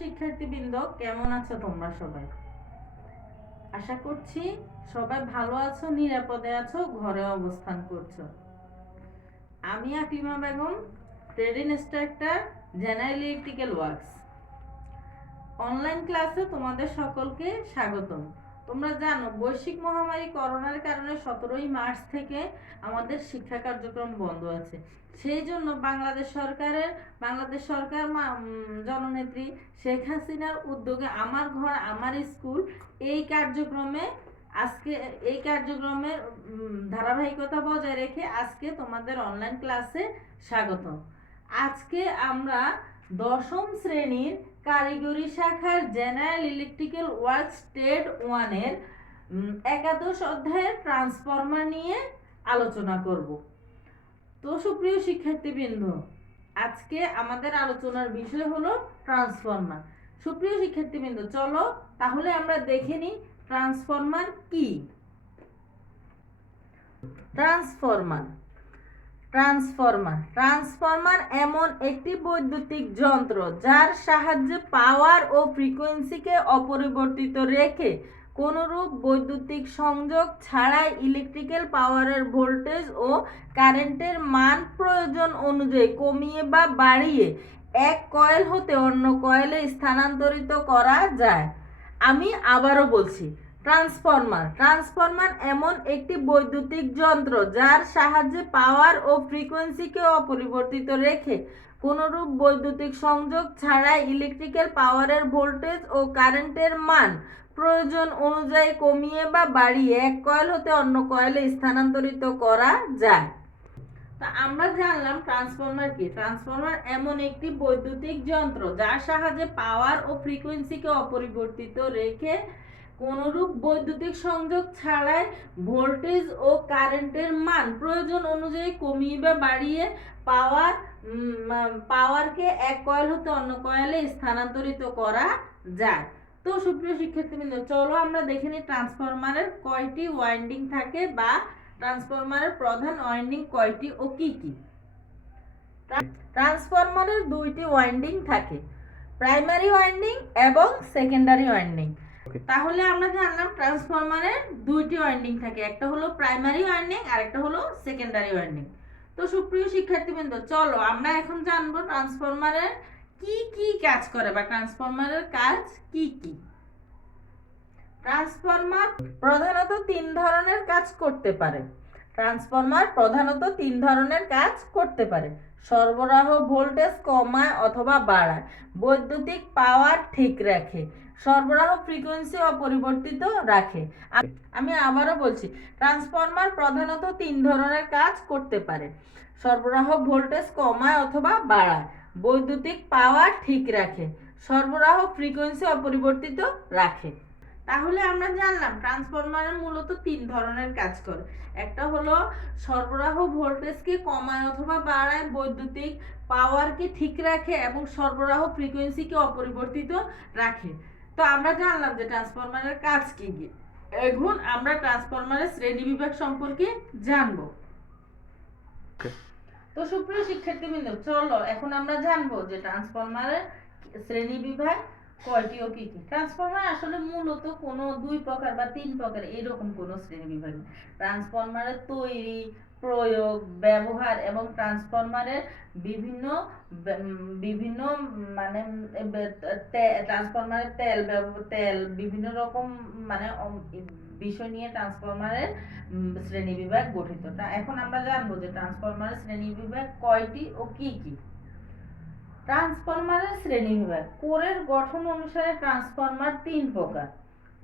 শিক্ষার্থীবৃন্দ, কেমন আছো তোমরা সবাই? আশা করছি সবাই ভালো আছো, নিরাপদে আছো, ঘরে অবস্থান করছো। আমি Aklima Begum, trade instructor, general electrical works. Online ক্লাসে তোমাদের সকলকে স্বাগতম। তোমরা জানো বৈশ্বিক মহামারী করোনার কারণে 17ই মার্চ থেকে আমাদের শিক্ষা কার্যক্রম বন্ধ আছে। সেই জন্য বাংলাদেশ সরকার জননেত্রী শেখ হাসিনার উদ্যোগে আমার ঘর আমার স্কুল এই কার্যক্রমে আজকে এই কার্যক্রমের ধারাবাহিকতা বজায় রেখে আজকে তোমাদের অনলাইন ক্লাসে স্বাগত। আজকে আমরা দশম শ্রেণীর কারিগরি শাখার জেনারেল ইলেকট্রিক্যাল ওয়ার্কস ট্রেড 1 এর একাদশ অধ্যায়ের ট্রান্সফরমার নিয়ে আলোচনা করব। তো সুপ্রিয় শিক্ষার্থীবৃন্দ, আজকে আমাদের আলোচনার বিষয় হলো ট্রান্সফরমার। সুপ্রিয় শিক্ষার্থীবৃন্দ, চলো তাহলে আমরা দেখে নিই ট্রান্সফরমার কি। ট্রান্সফরমার এমন একটি বৈদ্যুতিক যন্ত্র যার সাহায্যে পাওয়ার ও ফ্রিকোয়েন্সিকে অপরিবর্তিত রেখে কোনরূপ বৈদ্যুতিক সংযোগ ছাড়াই ইলেকট্রিক্যাল পাওয়ারের ভোল্টেজ ও কারেন্টের মান প্রয়োজন অনুযায়ী কমিয়ে বা বাড়িয়ে এক কয়েল হতে অন্য কয়েলে স্থানান্তরিত করা যায়। আমি আবারও বলছি, ট্রান্সফরমার এমন একটি বৈদ্যুতিক যন্ত্র যার সাহায্যে পাওয়ার ও ফ্রিকোয়েন্সিকে অপরিবর্তিত রেখে কোনরূপ বৈদ্যুতিক সংযোগ ছাড়াই ইলেকট্রিক্যাল পাওয়ারের ভোল্টেজ ও কারেন্টের মান প্রয়োজন অনুযায়ী কমিয়ে বা বাড়িয়ে এক কয়েল হতে অন্য কয়েলে স্থানান্তরিত করা যায়। তা আমরা জানলাম ট্রান্সফরমার কি। ট্রান্সফরমার এমন একটি বৈদ্যুতিক যন্ত্র যার সাহায্যে পাওয়ার ও ফ্রিকোয়েন্সিকে অপরিবর্তিত রেখে কোনরূপ বৈদ্যুতিক সংযোগ ছাড়াই ভোল্টেজ ও কারেন্টের মান প্রয়োজন অনুযায়ী কমিয়ে বা বাড়িয়ে পাওয়ারকে এক কয়েল হতে অন্য কয়েলে স্থানান্তরিত করা যায়। তো সুপ্রিয় শিক্ষার্থীবৃন্দ, চলো আমরা দেখে নিই ট্রান্সফরমারের কয়টি ওয়াইন্ডিং থাকে বা ট্রান্সফরমারের প্রধান ওয়াইন্ডিং কয়টি ও কি কি। ট্রান্সফরমারের দুইটি ওয়াইন্ডিং থাকে, প্রাইমারি ওয়াইন্ডিং এবং সেকেন্ডারি ওয়াইন্ডিং। তাহলে আমরা জানলাম ট্রান্সফরমারের দুইটি ওয়াইন্ডিং থাকে, একটা হলো প্রাইমারি ওয়াইন্ডিং আর একটা হলো সেকেন্ডারি ওয়াইন্ডিং। তো সুপ্রিয় শিক্ষার্থীবৃন্দ, চলো আমরা এখন জানবো ট্রান্সফরমারের কি কি কাজ করে বা ট্রান্সফরমারের কাজ কি কি। ট্রান্সফরমার প্রধানত তিন ধরনের কাজ করতে পারে। সরবরাহ ভোল্টেজ কমায় অথবা বাড়ায়, বৈদ্যুতিক পাওয়ার ঠিক রাখে, সরবরাহ ফ্রিকোয়েন্সি অপরিবর্তিত রাখে। আমি আবারও বলছি, ট্রান্সফরমার প্রধানত তিন ধরনের কাজ করতে পারে। সরবরাহ ভোল্টেজ কমায় অথবা বাড়ায়, বৈদ্যুতিক পাওয়ার ঠিক রাখে, সরবরাহ ফ্রিকোয়েন্সি অপরিবর্তিত রাখে। তাহলে আমরা জানলাম ট্রান্সফরমারের মূলত তিন ধরনের কাজ করে। একটা হলো সরবরাহ ভোল্টেজকে কমায় অথবা বাড়ায়, বৈদ্যুতিক পাওয়ারকে ঠিক রাখে এবং সরবরাহ ফ্রিকোয়েন্সিকে অপরিবর্তিত রাখে। তো আমরা জানলাম যে ট্রান্সফরমারের কাজ কি কি। এখন আমরা ট্রান্সফরমারের শ্রেণীবিভাগ সম্পর্কে জানবো। তো সুপ্রিয় শিক্ষার্থীবৃন্দ, চলো এখন আমরা জানবো যে ট্রান্সফরমারের শ্রেণীবিভাগ কয়টি ও কি কি। ট্রান্সফরমার আসলে মূলত কোনো দুই প্রকার বা তিন প্রকার এরকম কোনো শ্রেণীবিভাগ নেই। ট্রান্সফরমারের তৈরি, প্রয়োগ, ব্যবহার এবং ট্রান্সফরমারের বিভিন্ন বিভিন্ন মানে ট্রান্সফরমারের তেল বিভিন্ন রকম মানে বিষয় নিয়ে ট্রান্সফরমারের শ্রেণীবিভাগ গঠিত। এখন আমরা জানবো যে ট্রান্সফরমারের শ্রেণীবিভাগ কয়টি ও কি কি। ট্রান্সফরমারের শ্রেণীবিভাগ। কোরের গঠন অনুসারে ট্রান্সফরমার তিন প্রকার: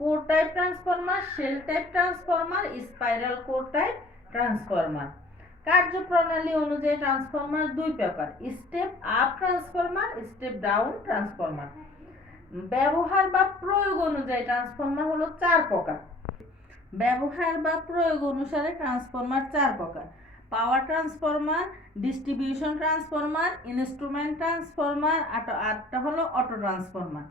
core type transformer, shell type transformer, spiral core type transformer. কার্যপ্রণালী অনুযায়ী ট্রান্সফরমার দুই প্রকার: step up transformer, step down transformer. ব্যবহার বা প্রয়োগ অনুযায়ী ট্রান্সফরমার হলো চার প্রকার। ব্যবহার বা প্রয়োগ অনুসারে ট্রান্সফরমার চার প্রকার: power transformer, distribution transformer, instrument transformer, আটটা হলো অটো ট্রান্সফরমার।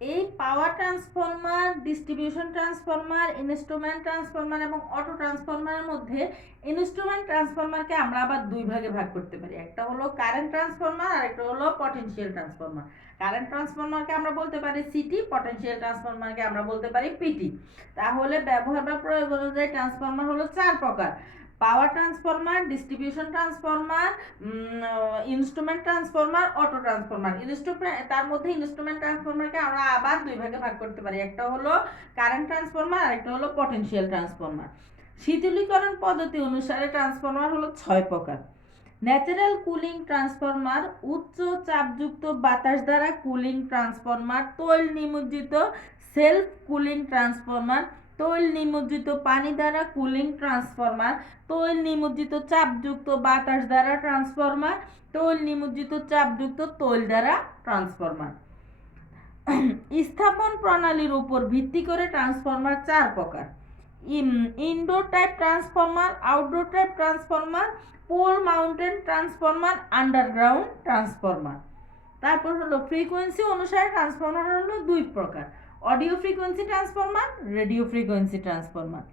এই power transformer, distribution transformer, instrument transformer এবং অটো ট্রান্সফরমারের মধ্যে ইনস্ট্রুমেন্ট ট্রান্সফরমারকে আমরা আবার দুই ভাগে ভাগ করতে পারি। একটা হলো কারেন্ট ট্রান্সফরমার আর একটা হলো পটেনশিয়াল ট্রান্সফরমার। কারেন্ট ট্রান্সফরমারকে আমরা বলতে পারি সিটি, পটেনশিয়াল ট্রান্সফরমারকে আমরা বলতে পারি পিটি। তাহলে ব্যবহার বা প্রয়োগ অনুযায়ী ট্রান্সফরমার হলো চার প্রকার: power transformer, distribution transformer, instrument transformer, auto transformer. তার মধ্যে ইনস্ট্রুমেন্ট ট্রান্সফরমারকে আমরা আবার দুই ভাগে ভাগ করতে পারি। একটা হলো কারেন্ট ট্রান্সফরমার আর একটা হলো পটেনশিয়াল ট্রান্সফরমার। শীতলীকরণ পদ্ধতি অনুসারে ট্রান্সফরমার হলো 6 প্রকার: ন্যাচারাল কুলিং ট্রান্সফরমার, উচ্চ চাপযুক্ত বাতাস দ্বারা কুলিং ট্রান্সফরমার, তৈল নিমজ্জিত সেলফ কুলিং ট্রান্সফরমার, তৈল নিমজ্জিত পানি দ্বারা কুলিং ট্রান্সফরমার, তৈল নিমজ্জিত চাপযুক্ত বাতাস দ্বারা ট্রান্সফরমার, তৈল নিমজ্জিত চাপযুক্ত তৈল দ্বারা ট্রান্সফরমার। স্থাপন প্রণালীর উপর ভিত্তি করে ট্রান্সফরমার 4 প্রকার: indoor type transformer, outdoor type transformer, pole mounted transformer, underground transformer. তারপর হলো ফ্রিকোয়েন্সি অনুসারে ট্রান্সফরমার হলো 2 প্রকার: audio frequency transformer, radio frequency transformer.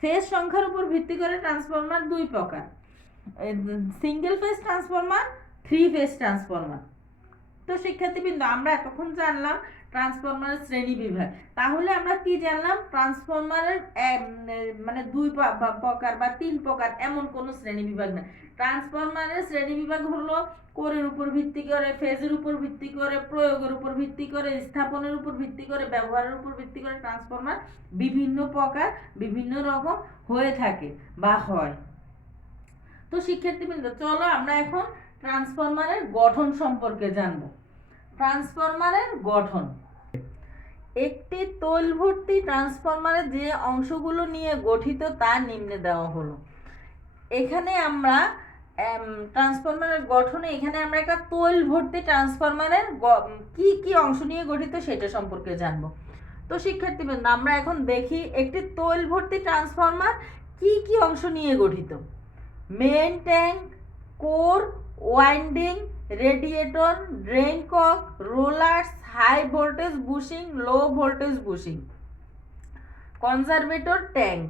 Phase সংখ্যার উপর ভিত্তি করে ট্রান্সফরমার 2 প্রকার: single phase transformer, 3 phase transformer. তো শিক্ষার্থীবৃন্দ, আমরা এতক্ষণ জানলাম ট্রান্সফরমারের শ্রেণী বিভাগ। তাহলে আমরা কি জানলাম? ট্রান্সফরমারের মানে 2 প্রকার বা 3 প্রকার এমন কোনো শ্রেণী বিভাগ না। ট্রান্সফরমারের শ্রেণী বিভাগ হলো কোরের উপর ভিত্তি করে, ফেজের উপর ভিত্তি করে, প্রয়োগের উপর ভিত্তি করে, স্থাপনের উপর ভিত্তি করে, ব্যবহারের উপর ভিত্তি করে ট্রান্সফরমার বিভিন্ন প্রকার, বিভিন্ন রকম হয়ে থাকে বা হয়। তো শিক্ষার্থীবৃন্দ, চলো আমরা এখন ট্রান্সফরমারের গঠন সম্পর্কে জানব। ট্রান্সফরমারের গঠন: একটি তৈল ভর্তি ট্রান্সফরমারের যে অংশগুলো নিয়ে গঠিত তা নিম্নে দেওয়া হলো। এখানে আমরা ট্রান্সফরমারের গঠনে এখানে আমরা একটা তৈল ভর্তি ট্রান্সফরমারের কি কি অংশ নিয়ে গঠিত সেটা সম্পর্কে জানব। তো শিক্ষার্থীবৃন্দ, আমরা এখন দেখি একটি তৈল ভর্তি ট্রান্সফরমার কি কি অংশ নিয়ে গঠিত। Main tank, core, winding, radiator, drain cock, rollers, high voltage bushing, low voltage bushing, conservator tank,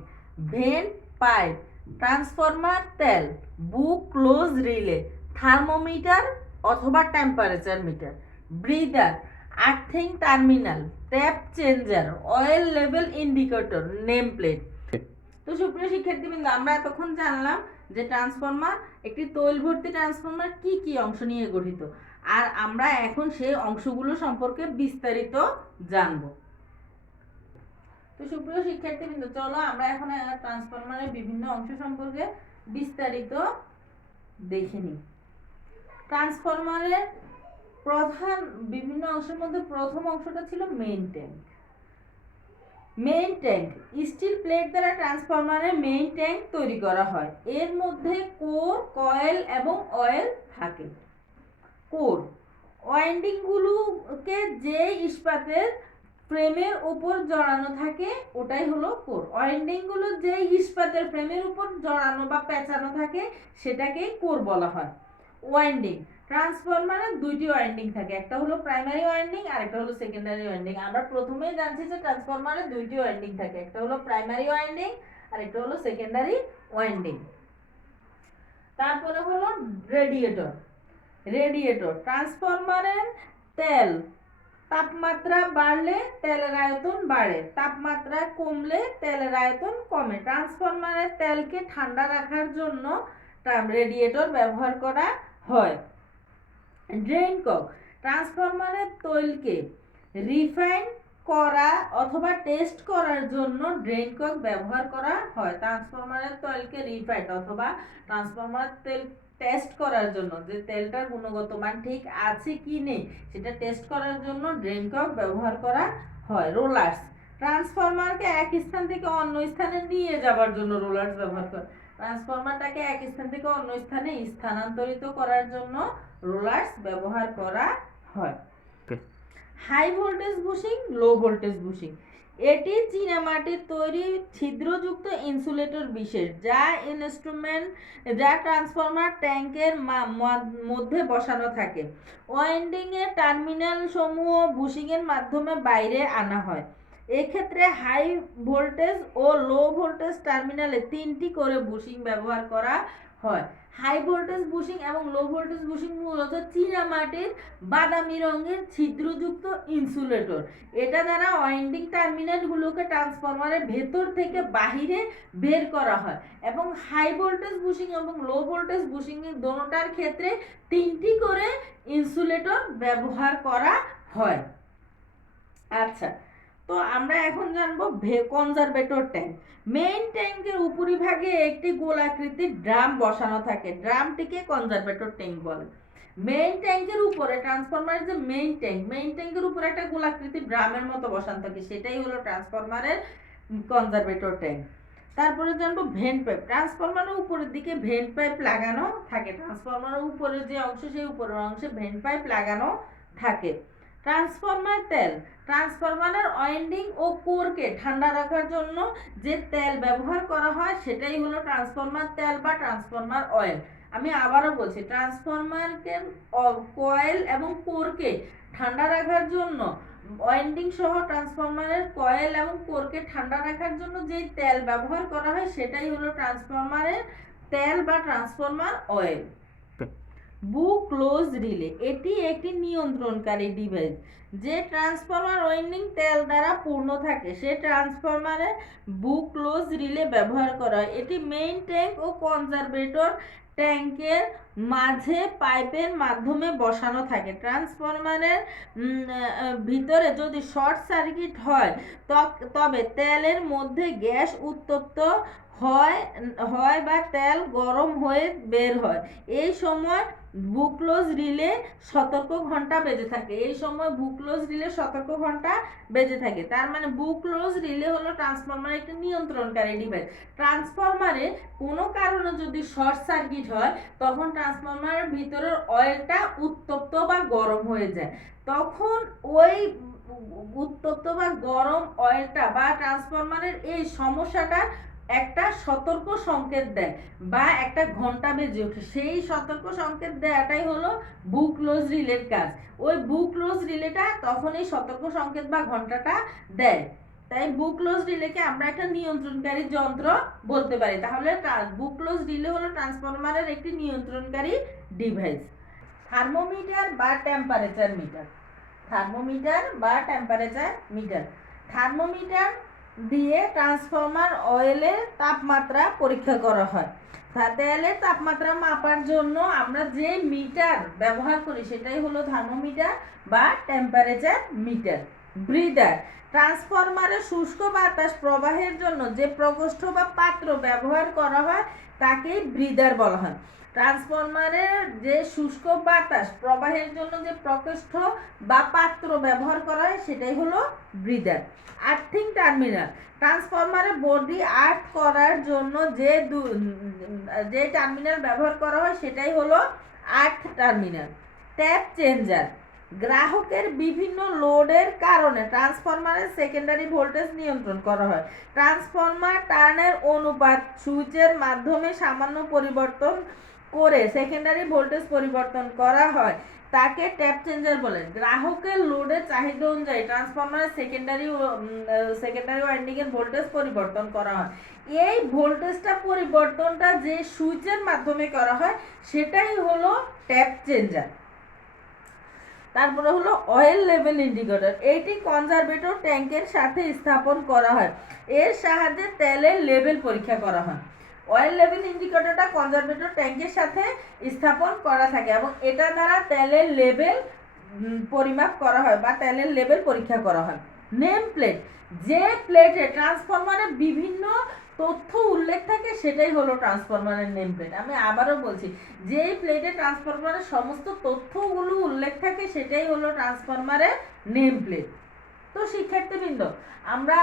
vent pipe, transformer তেল, বুক ক্লোজ রিলে, থার্মোমিটার অথবা temperature meter, breather, earthing terminal, tap changer, oil level indicator, name plate. তো সুপ্রিয় শিক্ষার্থীবৃন্দ, আমরা এতক্ষণ জানলাম যে transformer, একটি তৈল ভর্তি ট্রান্সফরমার কি কি অংশ নিয়ে গঠিত, আর আমরা এখন সেই অংশগুলো সম্পর্কে বিস্তারিত জানব। তো সুপ্রিয় শিক্ষার্থীবৃন্দ, চলো আমরা এখন ট্রান্সফরমারের বিভিন্ন অংশ সম্পর্কে বিস্তারিত দেখে নিই। ট্রান্সফরমারের প্রধান বিভিন্ন অংশের মধ্যে প্রথম অংশটা ছিল main tank. Main tank still plate দ্বারা ট্রান্সফরমারের মেইন ট্যাঙ্ক তৈরি করা হয়। এর মধ্যে কোর, কয়েল এবং অয়েল থাকে। কোর ওয়াইন্ডিংগুলোকে যে ইস্পাতের ফ্রেমের উপর জড়ানো থাকে ওটাই হলো কোর। ওয়াইন্ডিংগুলো যে ইস্পাতের ফ্রেমের উপর জড়ানো বা পেঁচানো থাকে সেটাকেই কোর বলা হয়। ওয়াইন্ডিং, ট্রান্সফরমারের 2টি ওয়াইন্ডিং থাকে, একটা হলো প্রাইমারি ওয়াইন্ডিং আর একটা হলো সেকেন্ডারি ওয়াইন্ডিং। আমরা প্রথমেই জানছি যে ট্রান্সফরমারের 2টি ওয়াইন্ডিং থাকে, একটা হলো প্রাইমারি ওয়াইন্ডিং আর একটা হলো সেকেন্ডারি ওয়াইন্ডিং। তারপরে হলো রেডিয়েটর। রেডিয়েটর ট্রান্সফরমারের তেল তাপমাত্রা বাড়লে তেলের আয়তন বাড়ে, তাপমাত্রা কমলে তেলের আয়তন কমে। ট্রান্সফরমারের তেলকে ঠান্ডা রাখার জন্য রেডিয়েটর ব্যবহার করা হয়। ড্রেন কক, ট্রান্সফরমারের তৈলকে রিফাইন করা অথবা টেস্ট করার জন্য ড্রেন কক ব্যবহার করা হয়। ট্রান্সফরমারের তৈলকে রিফাইন অথবা ট্রান্সফরমারের তেল টেস্ট করার জন্য, যে তেলটার গুণগত মান ঠিক আছে কি নেই সেটা টেস্ট করার জন্য ড্রেন কক ব্যবহার করা হয়। রোলার্স, ট্রান্সফরমারকে এক স্থান থেকে অন্য স্থানে নিয়ে যাওয়ার জন্য রোলার্স ব্যবহার করে। ট্রান্সফরমারটাকে এক স্থান থেকে অন্য স্থানে স্থানান্তরিত করার জন্য রোলার্স ব্যবহার করা হয়। High voltage bushing, low voltage bushing, এটি চীনামাটির তৈরি ছিদ্রযুক্ত ইনসুলেটর বিশেষ যা ট্রান্সফরমার ট্যাঙ্কের মধ্যে বসানো থাকে। ওয়াইন্ডিং এর টার্মিনাল সমূহ বুশিং এর মাধ্যমে বাইরে আনা হয়। এক্ষেত্রে হাই ভোল্টেজ ও লো ভোল্টেজ টার্মিনালে 3টি করে বুশিং ব্যবহার করা হয়। হাই ভোল্টেজ বুশিং এবং লো ভোল্টেজ বুশিং মূলত চীনামাটির বাদামি রঙের ছিদ্রযুক্ত ইনসুলেটর। এটা দ্বারা ওয়াইন্ডিং টার্মিনালগুলোকে ট্রান্সফরমারের ভেতর থেকে বাহিরে বের করা হয়। এবং হাই ভোল্টেজ বুশিং এবং লো ভোল্টেজ বুশিং এর দোনোটার ক্ষেত্রে 3টি করে ইনসুলেটর ব্যবহার করা হয়। আচ্ছা, তো আমরা এখন জানবো কনজারভেটর ট্যাঙ্ক। মেইন ট্যাঙ্কের উপরিভাগে একটি গোলাকৃতির ড্রাম বসানো থাকে, ড্রামটিকে কনজারভেটর ট্যাঙ্ক বলে। মেইন ট্যাঙ্কের উপরে ট্রান্সফরমারের যে মেইন ট্যাঙ্কের উপরে একটা গোলাকৃতির ড্রামের মতো বসানো থাকে, সেটাই হলো ট্রান্সফরমারের কনজারভেটর ট্যাঙ্ক। তারপরে জানবো ভেন্ট পাইপ। ট্রান্সফরমারের উপরের দিকে ভেন্ট পাইপ লাগানো থাকে, ট্রান্সফরমারের উপরের যে অংশ সেই উপরের অংশে ভেন্ট পাইপ লাগানো থাকে। ট্রান্সফরমার তেল। ট্রান্সফরমারের ওয়াইন্ডিং ও কোরকে ঠান্ডা রাখার জন্য যে তেল ব্যবহার করা হয় সেটাই হলো ট্রান্সফরমার তেল বা ট্রান্সফরমার অয়েল। আমি আবারও বলছি, ট্রান্সফরমারকে কয়েল এবং কোরকে ঠান্ডা রাখার জন্য ওয়াইন্ডিং সহ ট্রান্সফরমারের কয়েল এবং কোরকে ঠান্ডা রাখার জন্য যে তেল ব্যবহার করা হয় সেটাই হলো ট্রান্সফরমারের তেল বা ট্রান্সফরমার অয়েল। বুক ক্লোজ রিলে। এটি একটি নিয়ন্ত্রণকারী ডিভাইস যে ট্রান্সফরমার ওয়াইন্ডিং তেল দ্বারা পূর্ণ থাকে, সে ট্রান্সফরমারে বুক ক্লোজ রিলে ব্যবহার করা হয়। এটি মেইন ট্যাঙ্ক ও কনজারভেটর ট্যাঙ্কের মাঝে পাইপের মাধ্যমে বসানো থাকে। ট্রান্সফরমারের ভিতরে যদি শর্ট সার্কিট হয় তবে তেলের মধ্যে গ্যাস উত্তপ্ত হয় বা তেল গরম হয়ে বের হয়। এই সময় বুক ক্লোজ রিলে সতর্ক ঘন্টা বেজে থাকে। এই সময় বুক ক্লোজ রিলে সতর্ক ঘন্টা বেজে থাকে। তার মানে বুক ক্লোজ রিলে হলো ট্রান্সফরমারের একটি নিয়ন্ত্রণকারী ডিভাইস। ট্রান্সফরমারে কোনো কারণে যদি শর্ট সার্কিট হয় তখন ট্রান্সফরমারের ভিতরের অয়েলটা উত্তপ্ত বা গরম হয়ে যায়। তখন ওই উত্তপ্ত বা গরম অয়েলটা বা ট্রান্সফরমারের এই সমস্যাটা একটা সতর্ক সংকেত দেয় বা একটা ঘন্টা বেজে ওঠে। সেই সতর্ক সংকেত দেওয়াটাই হলো বুক ক্লোজ রিলের কাজ। ওই বুক ক্লোজ রিলেটা তখন এই সতর্ক সংকেত বা ঘন্টাটা দেয়। তাই বুক ক্লোজ রিলেকে আমরা একটা নিয়ন্ত্রণকারী যন্ত্র বলতে পারি। তাহলে বুক ক্লোজ রিলে হলো ট্রান্সফরমারের একটি নিয়ন্ত্রণকারী ডিভাইস। থার্মোমিটার বা টেম্পারেচার মিটার। থার্মোমিটার বা টেম্পারেচার মিটার। থার্মোমিটার দিয়ে ট্রান্সফরমার অয়েলের তাপমাত্রা পরীক্ষা করা হয়। তেলের তাপমাত্রা মাপার জন্য আমরা যে মিটার ব্যবহার করি সেটাই হলো থার্মোমিটার বা টেম্পারেচার মিটার। ব্রিদার। ট্রান্সফরমারে শুষ্ক বাতাস প্রবাহের জন্য যে প্রকোষ্ঠ বা পাত্র ব্যবহার করা হয় তাকেই ব্রিদার বলা হয়। ট্রান্সফরমারের যে শুষ্ক বাতাস প্রবাহের জন্য যে প্রকোষ্ঠ বা পাত্র ব্যবহার করা হয় সেটাই হলো ব্রিদার। Earthing terminal. ট্রান্সফরমারের বডি আর্থ করার জন্য যে টার্মিনাল ব্যবহার করা হয় সেটাই হলো আর্থ টার্মিনাল। Tap changer. গ্রাহকের বিভিন্ন লোডের কারণে ট্রান্সফরমারের সেকেন্ডারি ভোল্টেজ নিয়ন্ত্রণ করা হয়। ট্রান্সফরমার টার্নের অনুপাত সুইচের মাধ্যমে সামান্য পরিবর্তন করে সেকেন্ডারি ভোল্টেজ পরিবর্তন করা হয়, তাকে ট্যাপ চেঞ্জার বলে। গ্রাহকের লোডের চাহিদা অনুযায়ী ট্রান্সফরমারের সেকেন্ডারি ওয়াইন্ডিং এর ভোল্টেজ পরিবর্তন করা হয়। এই ভোল্টেজটা পরিবর্তনটা যে সুইচের মাধ্যমে করা হয় সেটাই হলো ট্যাপ চেঞ্জার। তারপরে হলো অয়েল লেভেল ইন্ডিকেটর। এটি কনজারভেটর ট্যাঙ্কের সাথে স্থাপন করা হয়। এর সাহায্যে তেলের লেভেল পরীক্ষা করা হয়। অয়েল লেভেল ইন্ডিকেটরটা কনজারভেটর ট্যাঙ্কের সাথে স্থাপন করা থাকে এবং এটা দ্বারা তেলের লেভেল পরিমাপ করা হয় বা তেলের লেভেল পরীক্ষা করা হয়। Name plate. যে প্লেটে ট্রান্সফরমারের বিভিন্ন তথ্য উল্লেখ থাকে সেটাই হলো ট্রান্সফরমারের নেম প্লেট। আমি আবারও বলছি, যেই প্লেটে ট্রান্সফরমারের সমস্ত তথ্যগুলো উল্লেখ থাকে সেটাই হলো ট্রান্সফরমারের নেম প্লেট। তো শিক্ষার্থীবৃন্দ, আমরা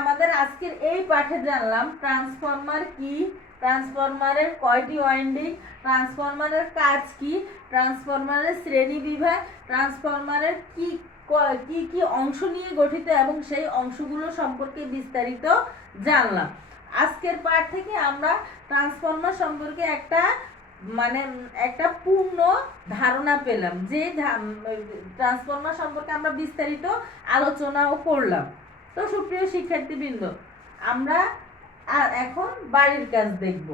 আমাদের আজকের এই পাঠে জানলাম ট্রান্সফরমার কি, ট্রান্সফরমারের কয়টি ওয়াইন্ডিং, ট্রান্সফরমারের কাজ কি, ট্রান্সফরমারের শ্রেণী বিভাগ, ট্রান্সফরমারের কি কি কি অংশ নিয়ে গঠিত এবং সেই অংশগুলো সম্পর্কে বিস্তারিত জানলাম। আজকের পাঠ থেকে আমরা ট্রান্সফর্মার সম্পর্কে একটা পূর্ণ ধারণা পেলাম, যে ট্রান্সফর্মার সম্পর্কে আমরা বিস্তারিত আলোচনাও করলাম। তো সুপ্রিয় শিক্ষার্থীবৃন্দ, আমরা এখন বাড়ির কাজ দেখব।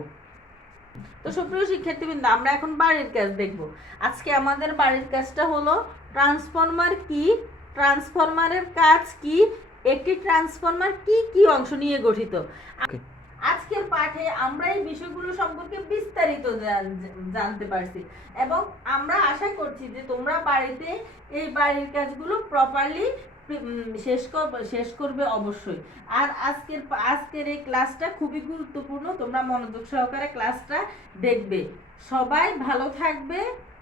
আমরা এখন বাড়ির কাজ দেখব। আজকে আমাদের বাড়ির কাজটা হলো ট্রান্সফরমার কি, ট্রান্সফরমারের কাজ কি, একটি ট্রান্সফরমার কি কি অংশ নিয়ে গঠিত। আজকের পাঠে আমরা এই বিষয়গুলো সম্পর্কে বিস্তারিত জানতে পারছি এবং আমরা আশা করছি যে তোমরা বাড়িতে এই বাড়ির কাজগুলো প্রপারলি শেষ করবে অবশ্যই। আর আজকের এই ক্লাসটা খুবই গুরুত্বপূর্ণ, তোমরা মনোযোগ সহকারে ক্লাসটা দেখবে। সবাই ভালো থাকবে,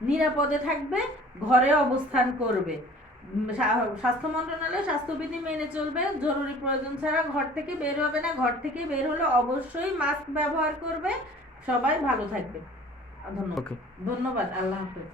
নিরাপদে থাকবে, ঘরে অবস্থান করবে, স্বাস্থ্য মন্ত্রণালয়ের স্বাস্থ্যবিধি মেনে চলবে, জরুরি প্রয়োজন ছাড়া ঘর থেকে বের হবে না, ঘর থেকে বের হলে অবশ্যই মাস্ক ব্যবহার করবে। সবাই ভালো থাকবে। ধন্যবাদ। আল্লাহ হাফেজ।